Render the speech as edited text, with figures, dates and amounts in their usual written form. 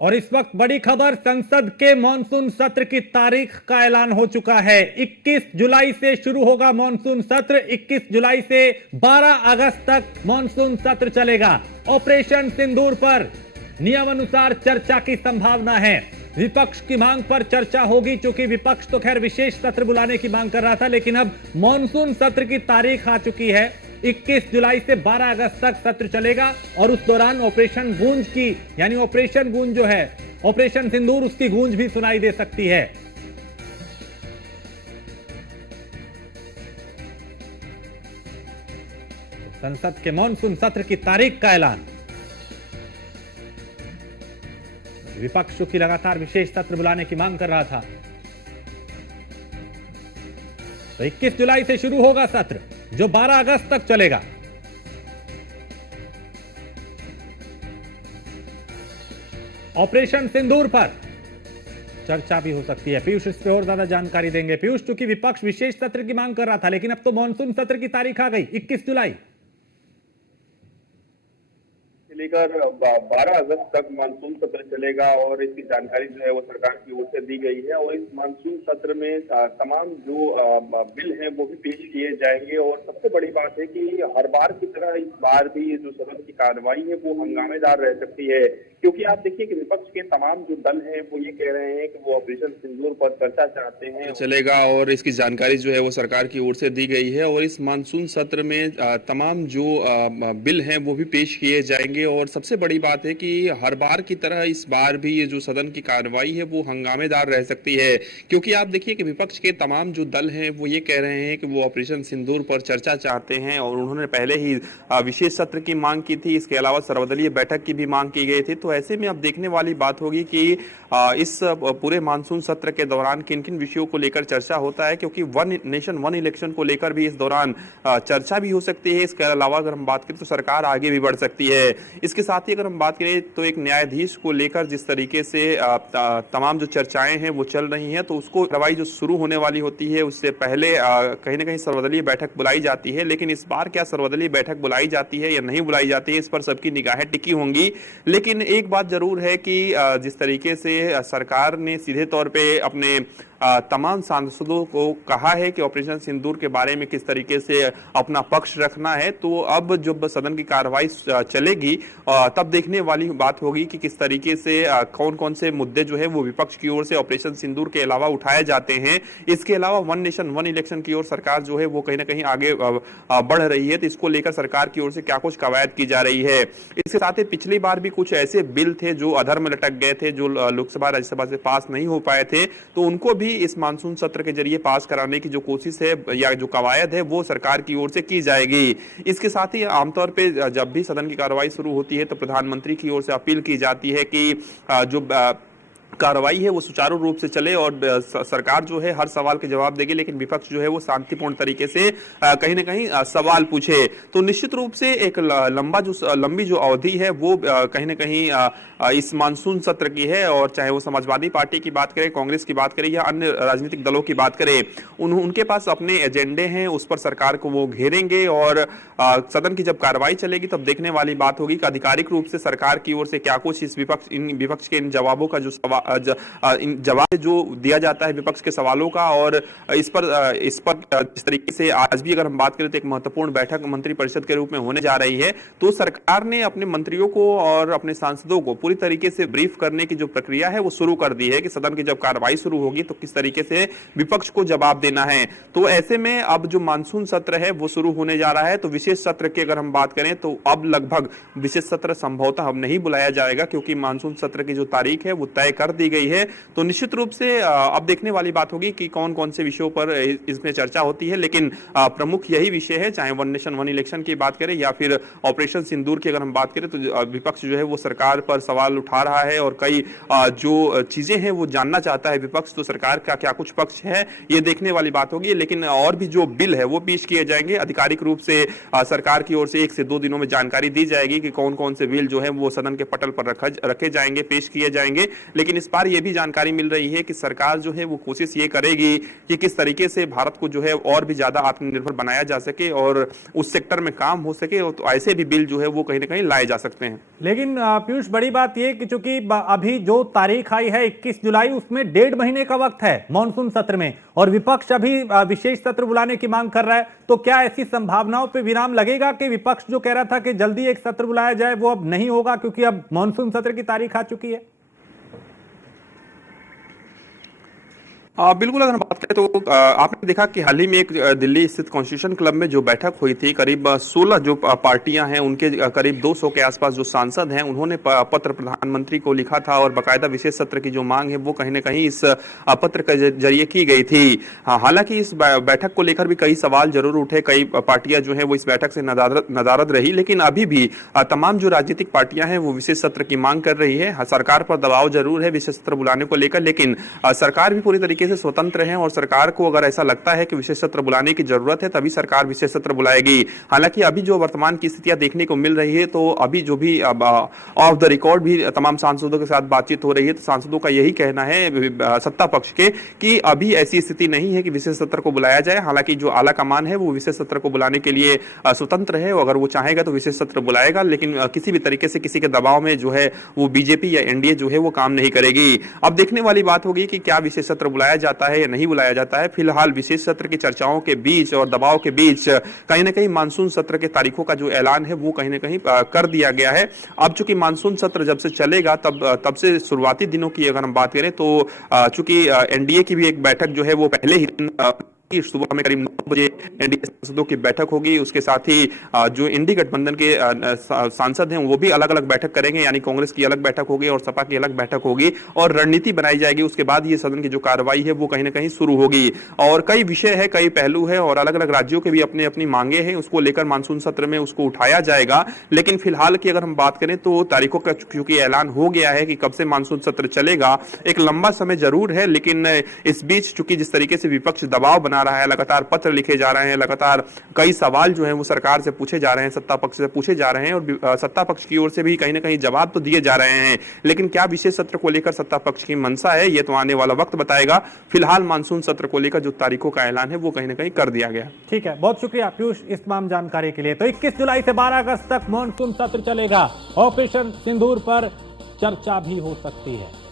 और इस वक्त बड़ी खबर, संसद के मॉनसून सत्र की तारीख का ऐलान हो चुका है। 21 जुलाई से शुरू होगा मॉनसून सत्र। 21 जुलाई से 12 अगस्त तक मॉनसून सत्र चलेगा। ऑपरेशन सिंदूर पर नियमानुसार चर्चा की संभावना है। विपक्ष की मांग पर चर्चा होगी, क्योंकि विपक्ष तो खैर विशेष सत्र बुलाने की मांग कर रहा था, लेकिन अब मॉनसून सत्र की तारीख आ चुकी है। 21 जुलाई से 12 अगस्त तक सत्र चलेगा और उस दौरान ऑपरेशन गूंज की, यानी ऑपरेशन गूंज जो है, ऑपरेशन सिंदूर, उसकी गूंज भी सुनाई दे सकती है। संसद के मॉनसून सत्र की तारीख का ऐलान। विपक्ष की लगातार विशेष सत्र बुलाने की मांग कर रहा था, तो 21 जुलाई से शुरू होगा सत्र, जो 12 अगस्त तक चलेगा। ऑपरेशन सिंदूर पर चर्चा भी हो सकती है। पीयूष इस पे और ज्यादा जानकारी देंगे। पीयूष, चूंकि विपक्ष विशेष सत्र की मांग कर रहा था, लेकिन अब तो मॉनसून सत्र की तारीख आ गई, 21 जुलाई लेकर 12 अगस्त तक मानसून सत्र चलेगा और इसकी जानकारी जो है वो सरकार की ओर से दी गई है। और इस मानसून सत्र में तमाम जो बिल हैं वो भी पेश किए जाएंगे। और सबसे बड़ी बात है कि हर बार की तरह इस बार भी जो सदन की कार्रवाई है वो हंगामेदार रह सकती है, क्योंकि आप देखिए कि विपक्ष के तमाम जो दल हैं वो ये कह रहे हैं कि वो ऑपरेशन सिंदूर पर चर्चा चाहते हैं चलेगा और इसकी जानकारी जो है वो सरकार की ओर से दी गई है। और इस मानसून सत्र में तमाम जो बिल हैं वो भी पेश किए जाएंगे। और सबसे बड़ी बात है कि हर बार की तरह इस बार भी ये जो सदन की कार्रवाई है वो हंगामेदार रह सकती है, क्योंकि आप देखिए कि विपक्ष के तमाम जो दल हैं वो ये कह रहे हैं कि वो ऑपरेशन सिंदूर पर चर्चा चाहते हैं। और उन्होंने पहले ही विशेष सत्र की मांग की थी, इसके अलावा सर्वदलीय बैठक की भी मांग की गई थी। तो ऐसे में अब देखने वाली बात होगी कि इस पूरे मानसून सत्र के दौरान किन किन विषयों को लेकर चर्चा होता है, क्योंकि वन नेशन वन इलेक्शन को लेकर भी इस दौरान चर्चा भी हो सकती है। इसके अलावा अगर हम बात करें तो सरकार आगे भी बढ़ सकती है। इसके साथ ही अगर हम बात करें तो एक न्यायाधीश को लेकर जिस तरीके से तमाम जो चर्चाएं हैं वो चल रही हैं, तो उसको कार्रवाई जो शुरू होने वाली होती है उससे पहले कहीं ना कहीं सर्वदलीय बैठक बुलाई जाती है। लेकिन इस बार क्या सर्वदलीय बैठक बुलाई जाती है या नहीं बुलाई जाती है, इस पर सबकी निगाहें टिकी होंगी। लेकिन एक बात जरूर है कि जिस तरीके से सरकार ने सीधे तौर पे अपने तमाम सांसदों को कहा है कि ऑपरेशन सिंदूर के बारे में किस तरीके से अपना पक्ष रखना है, तो अब जब सदन की कार्रवाई चलेगी तब देखने वाली बात होगी कि किस तरीके से कौन कौन से मुद्दे जो है वो विपक्ष की ओर से ऑपरेशन सिंदूर के अलावा उठाए जाते हैं। इसके अलावा वन नेशन वन इलेक्शन की ओर सरकार जो है वो कहीं ना कहीं आगे बढ़ रही है, तो इसको लेकर सरकार की ओर से क्या कुछ कवायद की जा रही है। इसके साथ ही पिछली बार भी कुछ ऐसे बिल थे जो अधर में लटक गए थे, जो लोकसभा राज्यसभा से पास नहीं हो पाए थे, तो उनको भी इस मानसून सत्र के जरिए पास कराने की जो कोशिश है या जो कवायद है वो सरकार की ओर से की जाएगी। इसके साथ ही आमतौर पे जब भी सदन की कार्रवाई शुरू होती है तो प्रधानमंत्री की ओर से अपील की जाती है कि जो कार्रवाई है वो सुचारू रूप से चले और सरकार जो है हर सवाल के जवाब देगी, लेकिन विपक्ष जो है वो शांतिपूर्ण तरीके से कहीं ना कहीं सवाल पूछे। तो निश्चित रूप से एक लंबी जो अवधि है वो कहीं ना कहीं इस मानसून सत्र की है। और चाहे वो समाजवादी पार्टी की बात करें, कांग्रेस की बात करें या अन्य राजनीतिक दलों की बात करें, उनके पास अपने एजेंडे हैं, उस पर सरकार को वो घेरेंगे। और सदन की जब कार्रवाई चलेगी तब देखने वाली बात होगी कि आधिकारिक रूप से सरकार की ओर से क्या कुछ इस विपक्ष के इन जवाबों का जो जवाब जो दिया जाता है विपक्ष के सवालों का। और इस पर जिस तरीके से आज भी अगर हम बात करें तो एक महत्वपूर्ण बैठक मंत्रिपरिषद के रूप में होने जा रही है, तो सरकार ने अपने मंत्रियों को और अपने सांसदों को पूरी तरीके से ब्रीफ करने की जो प्रक्रिया है वो शुरू कर दी है कि सदन की जब कार्रवाई शुरू होगी तो किस तरीके से विपक्ष को जवाब देना है। तो ऐसे में अब जो मानसून सत्र है वो शुरू होने जा रहा है। तो विशेष सत्र की अगर हम बात करें तो अब लगभग विशेष सत्र संभवतः अब नहीं बुलाया जाएगा, क्योंकि मानसून सत्र की जो तारीख है वो तय कर दी गई है। तो निश्चित रूप से अब देखने वाली बात होगी कि कौन कौन से विषयों पर इसमें चर्चा होती है। लेकिन प्रमुख यही विषय है, चाहे वन नेशन वन इलेक्शन की बात करें या फिर ऑपरेशन सिंदूर की अगर हम बात करें, तो विपक्ष जो है वो सरकार पर सवाल उठा रहा है और कई जो चीजें हैं वो जानना चाहता है विपक्ष। तो सरकार का क्या कुछ पक्ष है ये देखने वाली बात होगी। लेकिन और भी जो बिल है वो पेश किए जाएंगे आधिकारिक रूप से, सरकार की ओर से 1 से 2 दिनों में जानकारी दी जाएगी कि कौन कौन से बिल जो है वो सदन के पटल पर रखे जाएंगे, पेश किए जाएंगे। लेकिन इस बार ये भी जानकारी मिल रही है कि सरकार जो है वो कोशिश ये करेगी कि किस तरीके से भारत को जो है और भी ज्यादा आत्मनिर्भर बनाया जा सके और उस सेक्टर में काम हो सके, और तो ऐसे भी बिल जो है वो कहीं ना कहीं लाए जा सकते हैं। लेकिन पीयूष, बड़ी बात यह कि चूंकि अभी जो तारीख आई है 21 जुलाई, उसमें 1.5 महीने का वक्त है मॉनसून सत्र में, और विपक्ष अभी विशेष सत्र बुलाने की मांग कर रहा है, तो क्या ऐसी संभावनाओं पे विराम लगेगा कि विपक्ष जो कह रहा था कि जल्दी एक सत्र बुलाया जाए वो अब नहीं होगा क्योंकि अब मॉनसून सत्र की तारीख आ चुकी है? बिल्कुल, अगर हम बात करें तो आपने देखा कि हाल ही में एक दिल्ली स्थित कॉन्स्टिट्यूशन क्लब में जो बैठक हुई थी, करीब 16 जो पार्टियां हैं उनके करीब 200 के आसपास जो सांसद हैं, उन्होंने पत्र प्रधानमंत्री को लिखा था और बाकायदा विशेष सत्र की जो मांग है वो कहीं ना कहीं इस पत्र के जरिए की गई थी। हालांकि इस बैठक को लेकर भी कई सवाल जरूर उठे, कई पार्टियां जो है वो इस बैठक से नदारद रही, लेकिन अभी भी तमाम जो राजनीतिक पार्टियां हैं वो विशेष सत्र की मांग कर रही है। सरकार पर दबाव जरूर है विशेष सत्र बुलाने को लेकर, लेकिन सरकार भी पूरी तरीके से स्वतंत्र है और सरकार को अगर ऐसा लगता है कि विशेष सत्र बुलाने की जरूरत है तभी सरकार विशेष सत्र बुलाएगी। हालांकि अभी जो वर्तमान की स्थितियां देखने को मिल रही है, तो अभी जो भी ऑफ द रिकॉर्ड भी तमाम सांसदों के साथ बातचीत हो रही है, तो सांसदों का यही कहना है सत्ता पक्ष के कि अभी ऐसी स्थिति नहीं है कि विशेष सत्र को बुलाया जाए। हालांकि जो आला कमान है वो विशेष सत्र को बुलाने के लिए स्वतंत्र है, अगर वो चाहेगा तो विशेष सत्र बुलाएगा, लेकिन किसी भी तरीके से किसी के दबाव में जो है वो बीजेपी या एनडीए जो है वो काम नहीं करेगी। अब देखने वाली बात होगी कि क्या विशेष सत्र बुलाया जाता है या नहीं बुलाया जाता है। फिलहाल विशेष सत्र की चर्चाओं के बीच और दबाव के बीच कहीं ना कहीं मानसून सत्र के तारीखों का जो ऐलान है वो कहीं ना कहीं कर दिया गया है। अब चूंकि मानसून सत्र जब से चलेगा तब से शुरुआती दिनों की अगर हम बात करें तो चूंकि एनडीए की भी एक बैठक जो है वो पहले ही की सुबह में करीब 9 बजे एनडीए सांसदों की बैठक होगी। उसके साथ ही जो इंडी गठबंधन के सांसद हैं वो भी अलग अलग बैठक करेंगे, यानी कांग्रेस की अलग बैठक होगी और सपा की अलग बैठक होगी और रणनीति बनाई जाएगी। उसके बाद ये सदन की जो कार्रवाई है वो कहीं ना कहीं शुरू होगी और कई विषय है, कई पहलू है और अलग अलग राज्यों के भी अपने अपनी मांगे हैं, उसको लेकर मानसून सत्र में उसको उठाया जाएगा। लेकिन फिलहाल की अगर हम बात करें तो तारीखों का चूंकि ऐलान हो गया है कि कब से मानसून सत्र चलेगा, एक लंबा समय जरूर है, लेकिन इस बीच चूंकि जिस तरीके से विपक्ष दबाव बना रहा है, लगातार पत्र लिखे जा रहे हैं, लगातार कई सवाल जो हैं वो सरकार से पूछे जा रहे हैं, सत्ता पक्ष से पूछे जा रहे हैं और सत्ता पक्ष की ओर से भी कहीं ना कहीं जवाब तो दिए जा रहे हैं, लेकिन क्या विशेष सत्र को लेकर सत्ता पक्ष की मंशा है ये तो आने वाला वक्त बताएगा। फिलहाल मानसून सत्र को लेकर जो तारीखों का ऐलान है वो कहीं ना कहीं कर दिया गया। ठीक है, बहुत शुक्रिया पीयूष इस तमाम जानकारी के लिए। तो 21 जुलाई से 12 अगस्त तक मानसून सत्र चलेगा। ऑपरेशन सिंदूर पर चर्चा भी हो सकती है।